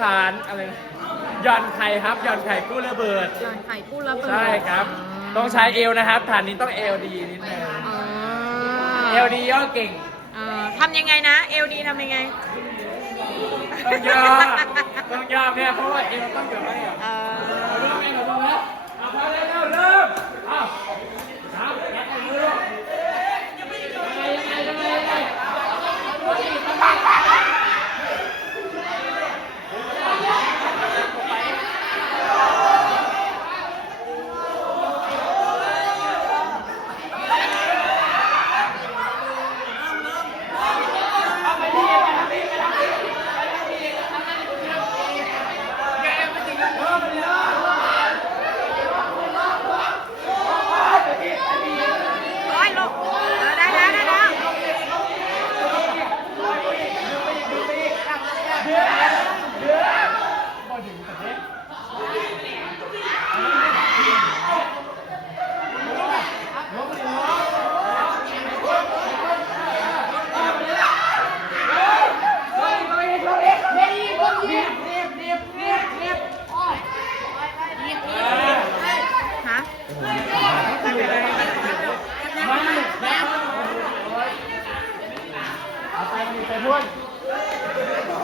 ฐานอะไรหย่อนไข่ครับหย่อนไข่กู้ระเบิด หย่อนไข่กู้ระเบิด ใช่ครับ ต้องใช้เอวนะครับฐานนี้ต้องเอวดีนิดนึงเอวดีย่อเก่ง ทำยังไงนะ เอลดีทำยังไง ต้องย่อต้องย่อเนี่ยเพราะว่าเอวต้องเกิดอะไรอ่ะเริ่มเองเหรอตรงนั้นเอาพอแล้วเริ่มเอาครับยัดมือยังไง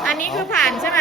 อันนี้คือผ่านใช่ไหม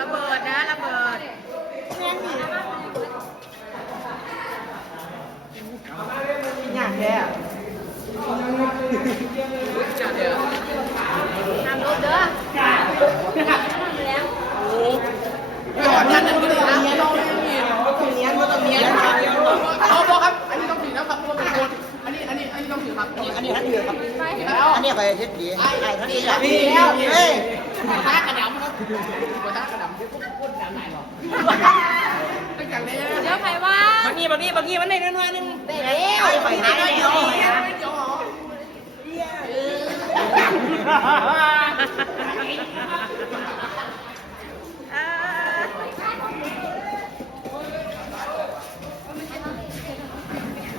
ระเบิดนะระเบิดอย่างแย่ทำรถเด้อท่านนั้นก็ได้เนี้ยต้องเนี้ยก็ต้องเนี้ยเอาบอกครับอันนี้ต้องถือนะครับเพราะว่าเป็นคนอันนี้ต้องถือครับอันนี้ท่านถือครับอันนี้ใครเช็ดดีไอ้ท่านนี้ดีแล้วเฮ้ยท้ากระดำครับท้ากระดำพูดน้ำไหนหรอตั้งแต่เลยเดี๋ยวใครว่าบางทีมันได้น้อยนึงได้แล้วไปได้เดียว